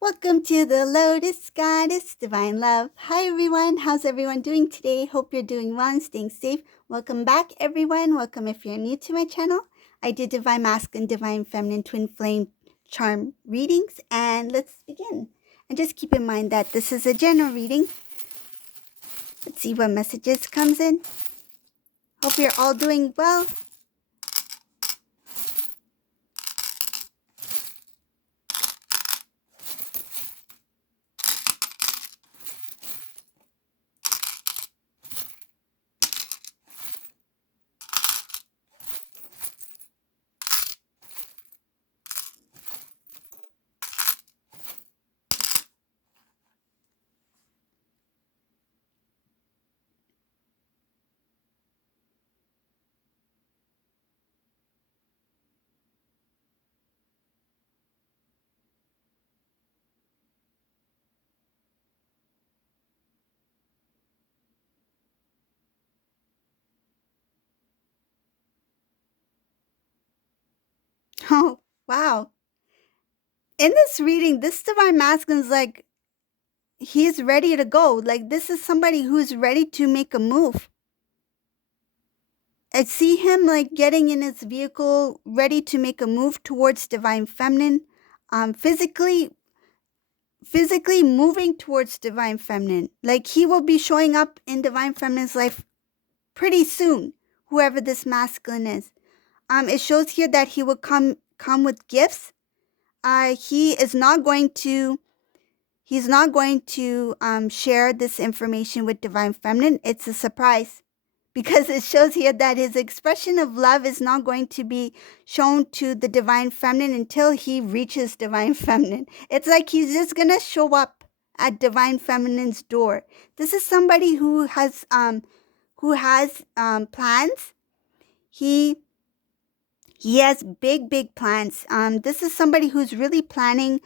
Welcome to the Lotus Goddess Divine Love. Hi everyone, how's everyone doing today? Hope you're doing well and staying safe. Welcome back everyone. Welcome if you're new to my channel. I do Divine Masculine, Divine Feminine, Twin Flame Charm readings, and let's begin. And just keep in mind that this is a general reading. Let's see what messages comes in. Hope you're all doing well. Oh, wow. In this reading, this Divine Masculine is like, he's ready to go. Like, this is somebody who's ready to make a move. I see him like getting in his vehicle, ready to make a move towards Divine Feminine, physically moving towards Divine Feminine. Like he will be showing up in Divine Feminine's life pretty soon, whoever this masculine is. It shows here that he will come with gifts. He is not going to. He's not going to share this information with Divine Feminine. It's a surprise. Because it shows here that his expression of love is not going to be shown to the Divine Feminine until he reaches Divine Feminine. It's like he's just going to show up at Divine Feminine's door. This is somebody who has plans. He has big plans. This is somebody who's really planning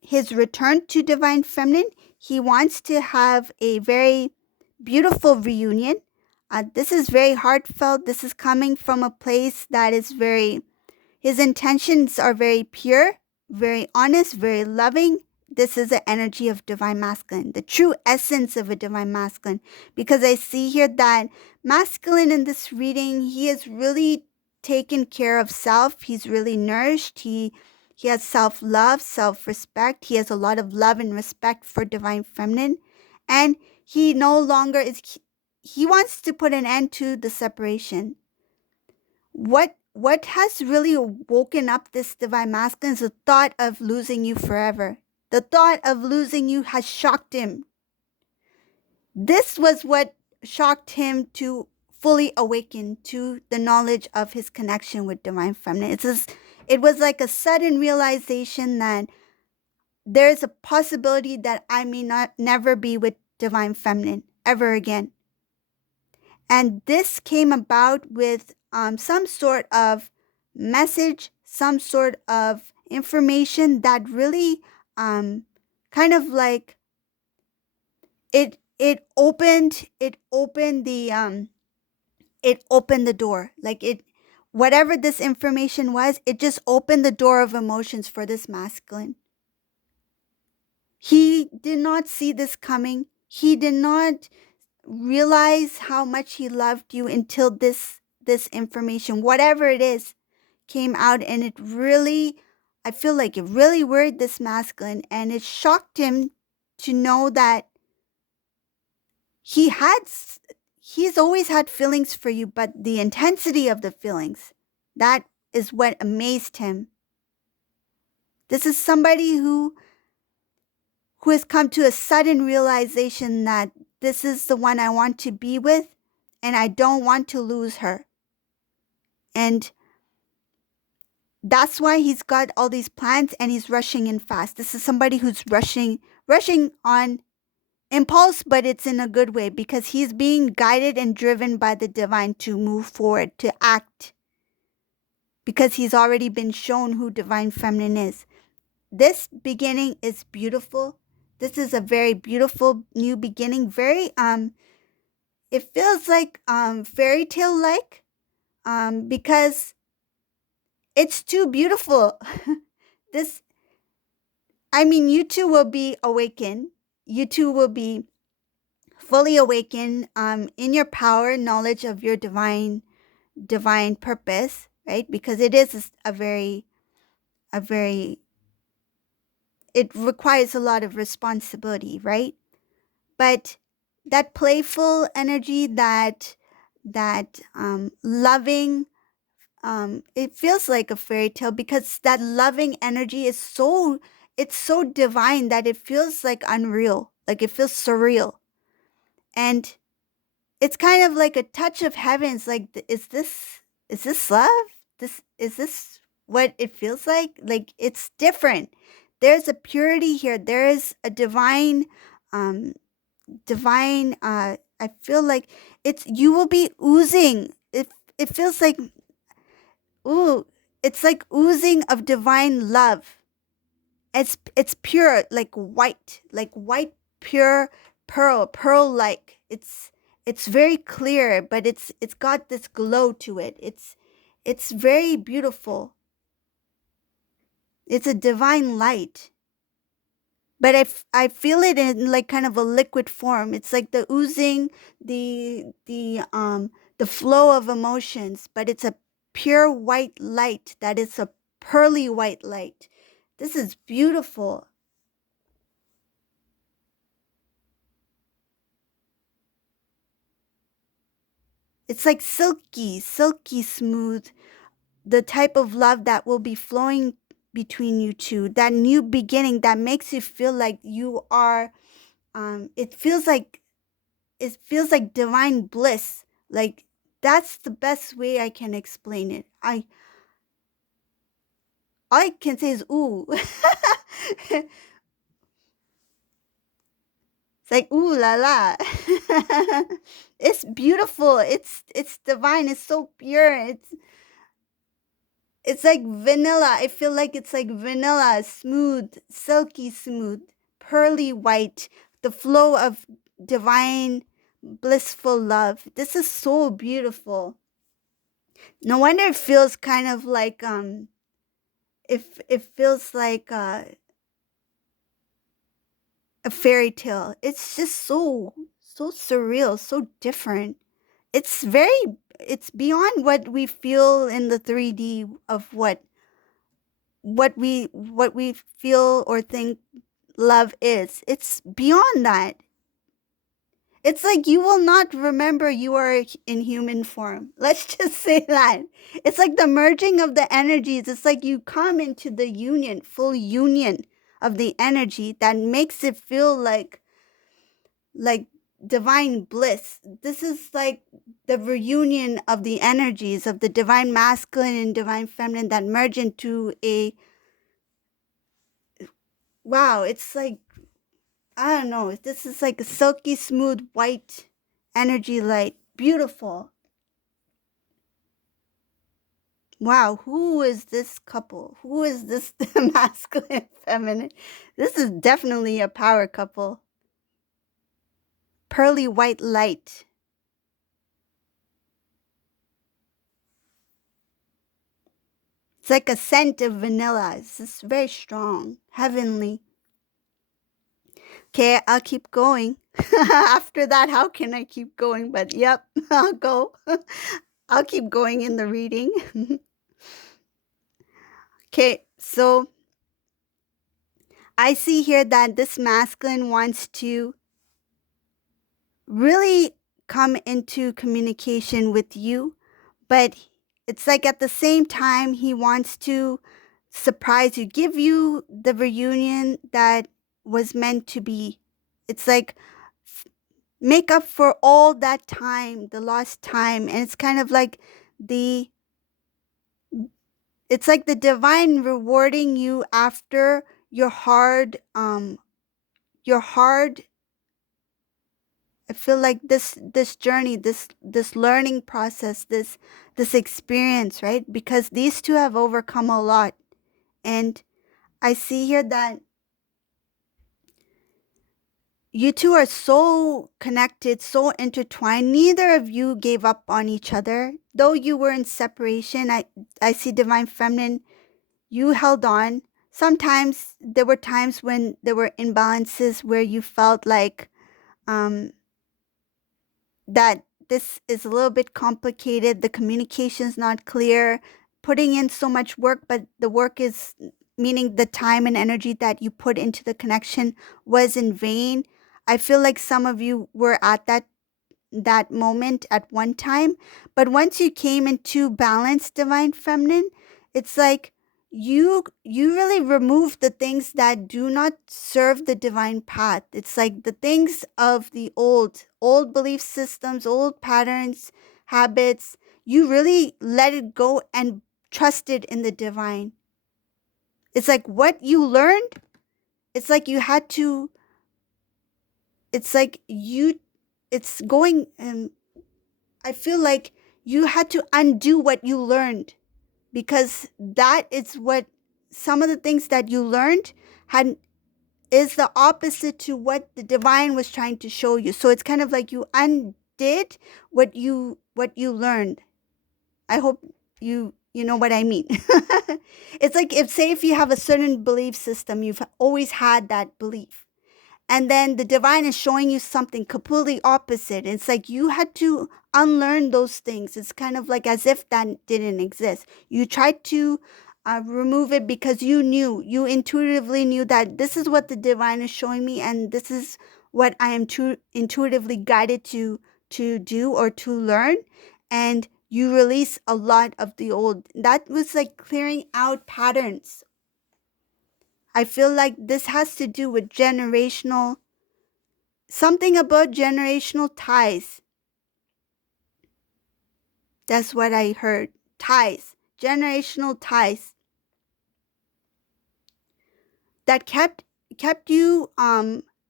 his return to Divine Feminine. He wants to have a very beautiful reunion. This is very heartfelt. This is coming from a place that is his intentions are very pure, very honest, very loving. This is the energy of Divine Masculine, the true essence of a Divine Masculine. Because I see here that masculine in this reading, he is really taken care of self. He's really nourished. He has self-love, self-respect. He has a lot of love and respect for Divine Feminine. And he no longer is, he wants to put an end to the separation. What has really woken up this Divine Masculine is the thought of losing you forever. The thought of losing you has shocked him. This was what shocked him to fully awaken to the knowledge of his connection with Divine Feminine. It was like a sudden realization that there's a possibility that I may never be with Divine Feminine ever again. And this came about with some sort of message, some sort of information that really kind of like it opened the door. Like whatever this information was, it just opened the door of emotions for this masculine. He did not see this coming. He did not realize how much he loved you until this information, whatever it is, came out. And it really, I feel like it really worried this masculine, and it shocked him to know that he's always had feelings for you, but the intensity of the feelings, that is what amazed him. This is somebody who has come to a sudden realization that this is the one I want to be with, and I don't want to lose her. And that's why he's got all these plans and he's rushing in fast. This is somebody who's rushing on impulse, but it's in a good way because he's being guided and driven by the divine to move forward, to act, because he's already been shown who Divine Feminine is. This beginning is beautiful. This is a very beautiful new beginning. Very it feels like fairy tale like because it's too beautiful. This I mean, you two will be awakened. You two will be fully awakened in your power, knowledge of your divine purpose, right? Because it is a very it requires a lot of responsibility, right? But that playful energy, that loving, it feels like a fairy tale because that loving energy is it's so divine that it feels like unreal, like it feels surreal. And it's kind of like a touch of heavens. Like, is this love? Is this what it feels like? Like, it's different. There's a purity here. There is a um, divine. I feel like you will be oozing. It feels like, ooh, it's like oozing of divine love. It's pure, like white pure pearl like. It's very clear, but it's got this glow to it. It's very beautiful. It's a divine light. But I feel it in like kind of a liquid form. It's like the oozing, the flow of emotions, but it's a pure white light that is a pearly white light. This is beautiful. It's like silky smooth, the type of love that will be flowing between you two, that new beginning that makes you feel like you are, it feels like divine bliss. Like, that's the best way I can explain it. All I can say is ooh. It's like ooh la la. It's beautiful. It's divine. It's so pure. It's like vanilla. I feel like it's like vanilla, smooth, silky smooth, pearly white, the flow of divine, blissful love. This is so beautiful. No wonder it feels kind of like it feels like a fairy tale. It's just so surreal, so different. It's very it's beyond what we feel in the 3D of what we feel or think love is. It's beyond that. It's like you will not remember you are in human form. Let's just say that. It's like the merging of the energies. It's like you come into the union, full union of the energy that makes it feel like divine bliss. This is like the reunion of the energies of the divine masculine and divine feminine that merge into a wow, it's like I don't know. This is like a silky smooth white energy light. Beautiful. Wow, who is this couple? Who is this masculine feminine? This is definitely a power couple. Pearly white light. It's like a scent of vanilla. It's just very strong, heavenly. Okay, I'll keep going. After that, how can I keep going? But yep, I'll go. I'll keep going in the reading. Okay, so I see here that this masculine wants to really come into communication with you, but it's like at the same time he wants to surprise you, give you the reunion that was meant to be. It's like make up for all that time, the lost time, and it's kind of like the it's like the divine rewarding you after your hard I feel like this journey, this learning process, this experience, right? Because these two have overcome a lot. And I see here that you two are so connected, so intertwined. Neither of you gave up on each other. Though you were in separation, I see divine feminine, you held on. sometimes there were times when there were imbalances where you felt like um, that this is a little bit complicated, the communication's not clear, putting in so much work, but the work is, meaning the time and energy that you put into the connection, was in vain. I feel like some of you were at that moment at one time, but once you came into balance, divine feminine, it's like you really remove the things that do not serve the divine path. It's like the things of the old belief systems, old patterns, habits. You really let it go and trusted in the divine. It's like what you learned, it's like you had to, it's like you, it's going, I feel like you had to undo what you learned, because that is what some of the things that you learned had is the opposite to what the divine was trying to show you. So it's kind of like you undid what you learned. I hope you know what I mean. It's like, if you have a certain belief system, you've always had that belief, and then the divine is showing you something completely opposite. It's like you had to unlearn those things. It's kind of like as if that didn't exist. You tried to remove it because you intuitively knew that this is what the divine is showing me, and this is what I am intuitively guided to do or to learn. And you release a lot of the old. That was like clearing out patterns. I feel like this has to do with generational, something about generational ties. That's what I heard. Ties. Generational ties that kept you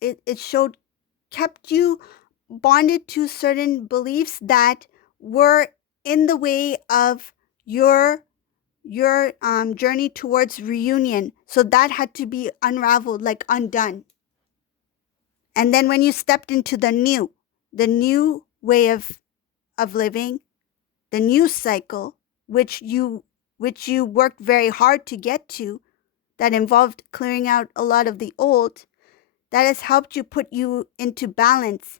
it showed kept you bonded to certain beliefs that were in the way of your journey towards reunion. So that had to be unraveled, like undone. And then when you stepped into the new way of living, the new cycle, which you worked very hard to get to, that involved clearing out a lot of the old, that has helped you put you into balance,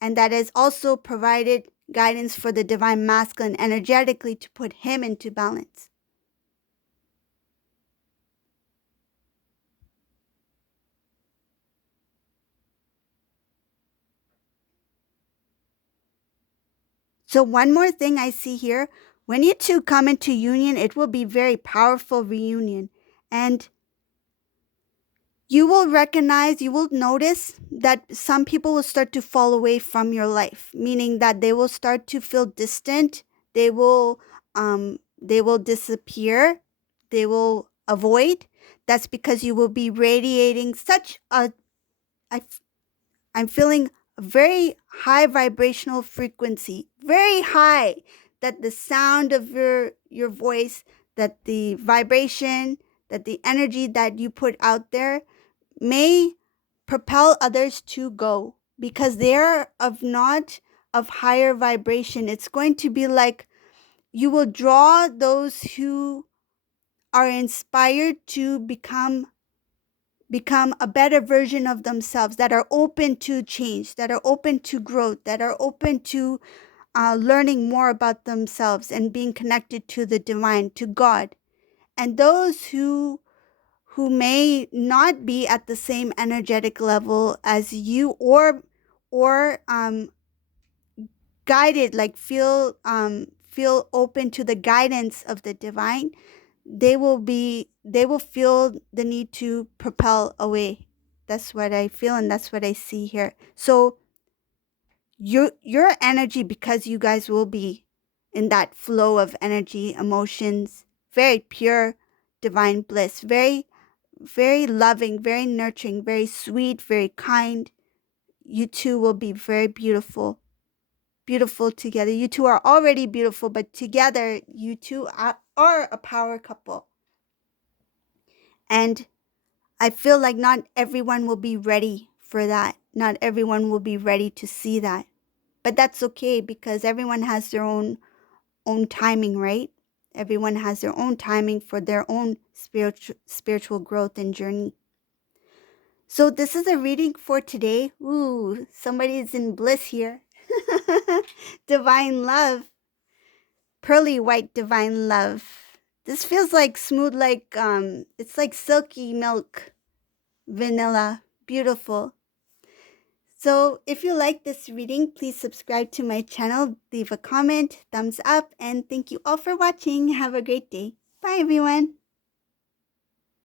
and that has also provided guidance for the divine masculine energetically to put him into balance. So one more thing I see here, when you two come into union, it will be very powerful reunion. And you will notice that some people will start to fall away from your life, meaning that they will start to feel distant. They will disappear. They will avoid. That's because you will be radiating such a, I, I'm feeling a very high vibrational frequency, very high, that the sound of your voice, that the vibration, that the energy that you put out there may propel others to go, because they're of not of higher vibration. It's going to be like you will draw those who are inspired to become a better version of themselves, that are open to change, that are open to growth, that are open to learning more about themselves and being connected to the divine, to God. And those who may not be at the same energetic level as you, or guided, like feel open to the guidance of the divine, they will feel the need to propel away. That's what I feel, and that's what I see here. So your energy, because you guys will be in that flow of energy, emotions, very pure divine bliss, very very loving, very nurturing, very sweet, very kind. You two will be very beautiful, beautiful together. You two are already beautiful, but together you two are a power couple. And I feel like not everyone will be ready for that. Not everyone will be ready to see that. But that's okay, because everyone has their own timing, right? Everyone has their own timing for their own spiritual growth and journey. So this is a reading for today. Ooh, somebody's in bliss here. Divine love. Pearly white divine love. This feels like smooth, like it's like silky milk, vanilla, beautiful. So if you like this reading, please subscribe to my channel, leave a comment, thumbs up, and thank you all for watching. Have a great day. Bye everyone.